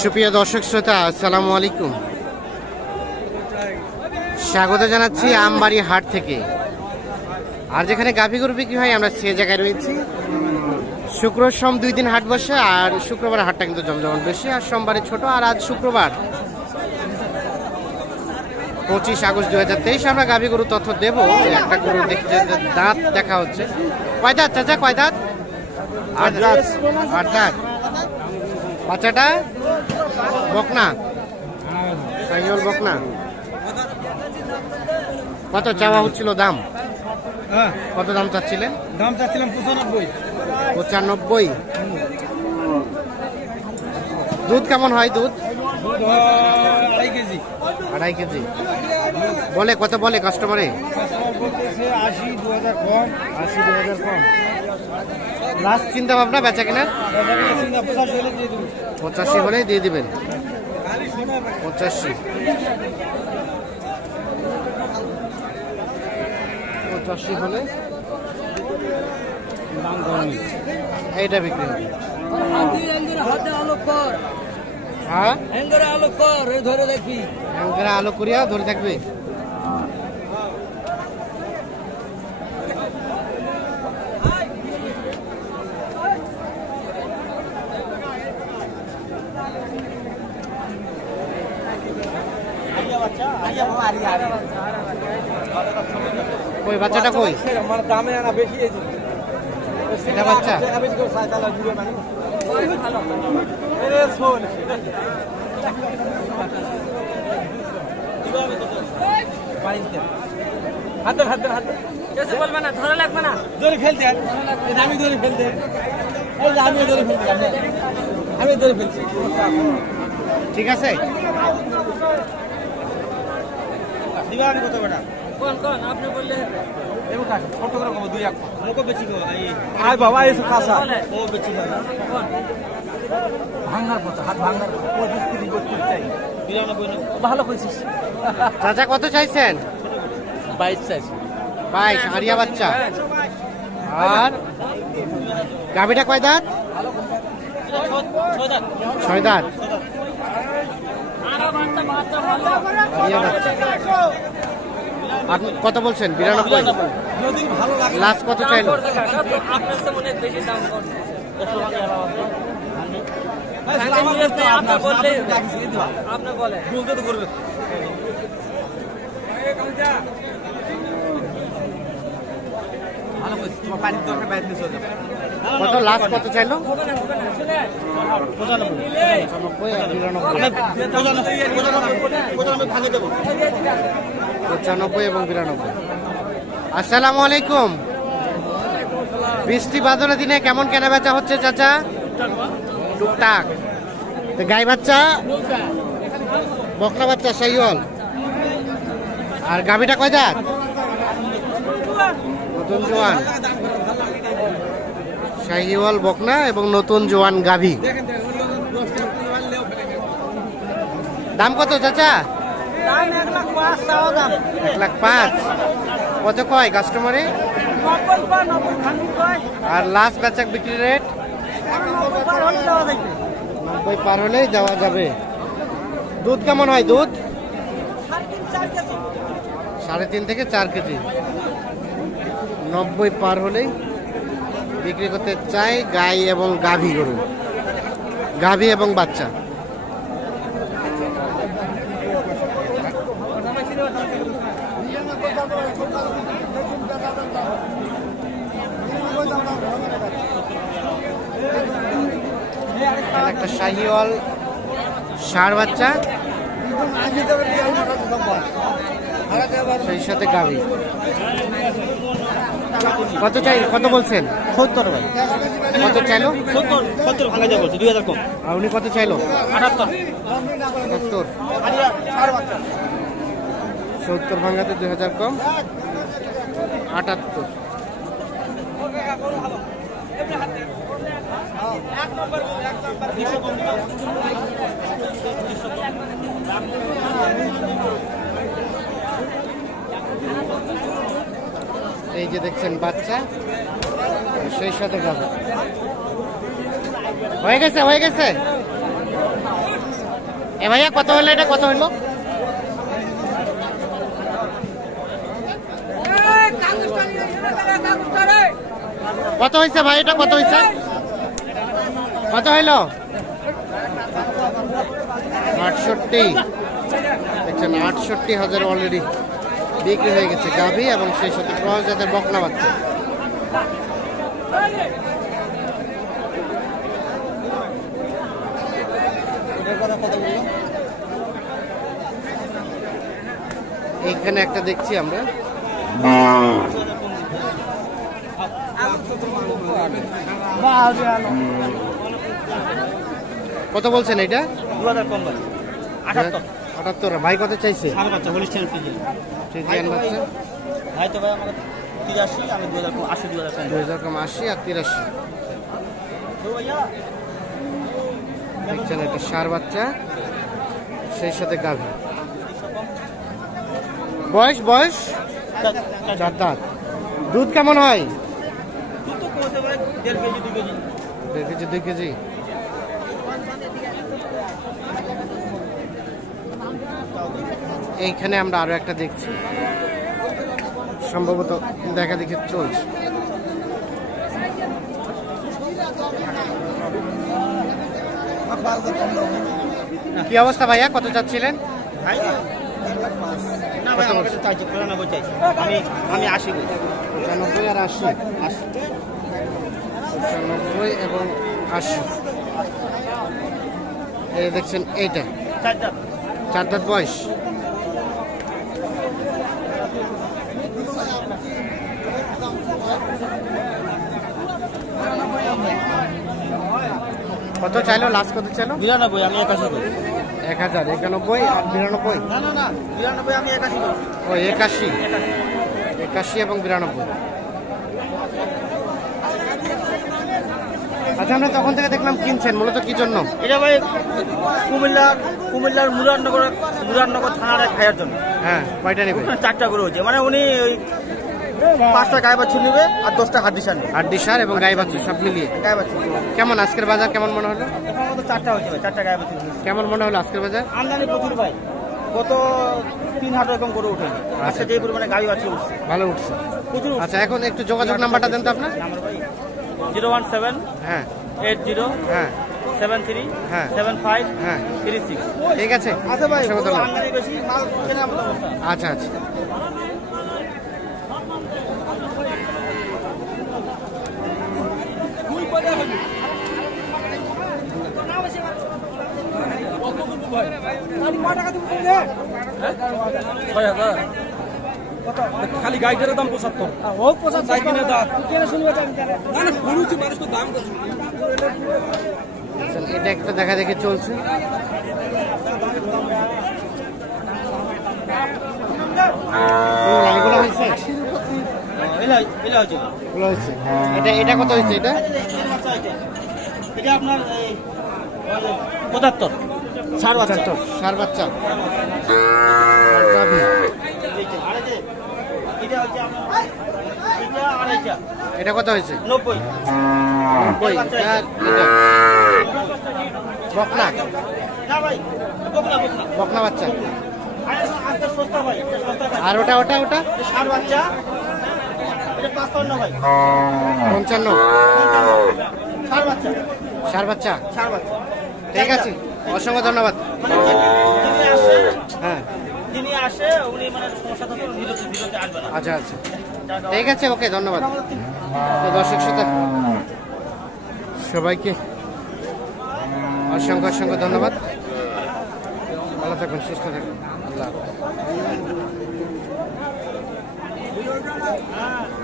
সুপ্রিয় দর্শক শ্রোতা, আসসালামু আলাইকুম। স্বাগত জানাচ্ছি আমবাড়ি হাট থেকে। আর যেখানে গাভী গরু বিক্রি হয় আমরা সে জায়গায় রয়েছি। শুক্র সোম 2 দিন হাট বসে, আর শুক্রবার হাটটা কিন্তু জমজমাট বেশি, আর সোমবারে ছোট। আর আজ শুক্রবার 25 আগস্ট 2023 আমরা গাভী গরু তথ্য দেবো। একটা গরু দেখতে দাঁত দেখা হচ্ছে। কয় দাঁত চাচা, কয় দাঁত? 8 দাঁত। 8 দাঁত। বাচ্চাটা বকনা, সাইওয়াল বকনা। কত চাওয়া হচ্ছিল দাম? কত দাম চাচ্ছিলেন? দাম চাচ্ছিলাম 95। 95। দুধ কেমন হয়? দুধ 2.5 কেজি। 2.5 কেজি বলে। কত বলে কাস্টমারে? 80, 2000 কম। 80, 2000 কম। লাস্ট চিন্তা ভাবনা বেচা কেনার 85 হলে দিয়ে দিবেন। 85 হলে এইটা বিক্রি হবে। হ্যাঁ, আলো করিয়া ধরে থাকবে। কই বাচ্চাটা কই? দামে আনা বেশি। এটা বাচ্চা হাতে হাতে হাতে বলবে না, ধরে লাগবে না। দড়ি ফেলতে আমি দড়ি ফেলতে আমি দড়ি ফেলতে আমি দড়ি ফেলছি। ঠিক আছে। দিবানি কত বেটা? কোন কোন আপনি বললে দেখো কাজ ছোট করে কম 2 1 মুকো বেচি গো। আই বাবা এসে কাঁচা ও বেচি গো। ভাঙার কথা, হাত ভাঙার 25 কেজি গোস্ত চাই। 92 না ভালো কইছিস। চাচা কত চাইছেন? 22 চাইছি। 22 আরিয়া বাচ্চা। আর গাভীটা কয় দাঁত? 6 দাঁত। আরিয়া বাচ্চা। আপনি কত বলছেন? 92। লাস্ট কত চাইলো? কত লাস্ট কত চাইলো? 95 এবং 92। আসসালামু আলাইকুম। বৃষ্টি বাদলের দিনে কেমন কেনা বেচা হচ্ছে চাচা? টুকটাক। গাই বাচ্চা, বকনা বাচ্চা, সাইওয়াল। আর গাভীটা কয় দাঁত? নতুন জোয়ান। সাইওয়াল বকনা এবং নতুন জোয়ান গাভী। দাম কত চাচা? 1,05,000। কত কয় কাস্টমারে? আর লাস্ট বেচা বিক্রি রেট 90 পার হলেই দেওয়া যাবে। দুধ কেমন হয়? দুধ 3.5 থেকে 4 কেজি। 90 পার হলেই বিক্রি করতে চাই গাই এবং গাভী গরু, গাভী এবং বাচ্চা। একটা শাহিওয়াল ষাঁড় বাচ্চা, সেই সাথে গাভী। কত চাই? কত বলছেন? 70 ভাই। কত চাইলো? 70 ভাঙা যা বলছে 2000 কম। আর উনি কত চাইলো? 78। 70 ভাঙাতে 2000 কম, 78। এই যে দেখছেন বাচ্চা, সেই সাথে গাভী। হয়ে গেছে হয়ে গেছে। এ ভাইয়া কত হলো এটা, কত হলো? কত হয়েছে ভাই এটা, কত হয়েছে, কত হইলো? 68। দেখছেন 68,000 অলরেডি বিক্রি হয়ে গেছে গাভী এবং সেই সাথে ক্রস জাতের বকনা বাচ্চা। এইখানে একটা দেখছি আমরা, কত বলছেন এটা? 2000 কম ভাই, 78। 78। ভাই কত চাইছে? সাড়ে বাচ্চা হলিস্টিয়ান ফ্রিজিয়ান। ফ্রিজিয়ান বাচ্চা। ভাই তো ভাই আমার 83, আমি 2000 কম 80, 2000 কম। 2000 কম 80 আর 83। তো ভাইয়া দেখছেন এটা ষাঁড় বাচ্চা সেই সাথে গাভী। বয়স বয়স 4 দাঁত। দুধ কেমন হয়? দুধ তো পৌঁছে ভাই 1.5 কেজি 2 কেজি। 1.5 KG 2 KG. এইখানে আমরা আরো একটা দেখছি, সম্ভবত দেখা দেখি চলছে। কি অবস্থা ভাইয়া, কত চাচ্ছিলেন? ভাই না ভাই আমার কাছে চাইছি 95 চাইছি। আমি 80 বলছি। 95 আর 80। 95 এবং 80। এই দেখছেন এইটা 4 দাঁত। 4 দাঁত বয়স। কত চাইলো, লাস্ট কত চাইলো? 92, আমি 81 করি। 1000, 91 আর 92। না 92, আমি 81 করি। ও 81, 81 এবং 92। আচ্ছা, আমরা তখন থেকে দেখলাম কিনছেন, মূলত কি জন্য? এটা ভাই কুমিল্লার মুরারনগর থানার এক ভাইয়ের জন্য। হ্যাঁ, কয়টা নেবে? 4টা করে হচ্ছে, মানে উনি ওই 5টা গায়ে বাছুর নেবে আর 10টা হাড্ডি সার নেবে। হাড্ডি সার এবং গাই বাছুর সব মিলিয়ে গায়ে বাছুর কেমন আজকের বাজার, কেমন মনে হলো? এখন মতো 4টা হচ্ছে ভাই, 4টা গায়ে বাছুর। কেমন মনে হলো আজকের বাজার? আমদানি প্রচুর ভাই, গত 3 হাট এরকম করে উঠে। আচ্ছা, যে পরিমাণে গাড়ি বাছুর উঠছে, ভালো উঠছে। প্রচুর। আচ্ছা, এখন একটু যোগাযোগ নাম্বারটা দেন তো আপনার। নাম্বার ভাই 017 হ্যাঁ 80 হ্যাঁ 73 হ্যাঁ 75 হ্যাঁ 36। ঠিক আছে। আচ্ছা ভাই, অসংখ্য ধন্যবাদ। আমদানি বেশি, মাল কেনার মতো অবস্থা। আচ্ছা আচ্ছা। খালি গাইডের দাম 75। হোক 75 কিনে দাও, কিনে শুনবে না না, বলুছি মানুষ তো দাম কত। এটা একটা দেখা দেখে চলছে। এগুলো হয়েছে, এগুলো হয়েছে। এটা কত হয়েছে? এটা আপনার 75। ষাঁড় বাচ্চা। ষাঁড় বাচ্চা। এটা কত হয়েছে? 90। 90। বকনা, না ভাই, বকনা বাচ্চা। আজকে সস্তা ভাই, সস্তা ভাই। আর ওটা ওটা ওটা ষাঁড় বাচ্চা, এটা 55 ভাই। 55। ষাঁড় বাচ্চা, ষাঁড় বাচ্চা। ষাঁড় বাচ্চা। ঠিক আছে, অসংখ্য ধন্যবাদ। মানে যিনি আসে, হ্যাঁ যিনি আসে উনি মানে সমস্যা থাকে, বিরতি আসবে না। আচ্ছা আচ্ছা, ঠিক আছে, ওকে, ধন্যবাদ। তো দর্শক শ্রোতা সবাইকে অসংখ্য অসংখ্য ধন্যবাদ। ভালো থাকুন, সুস্থ থাকুন, আল্লাহ হাফেজ।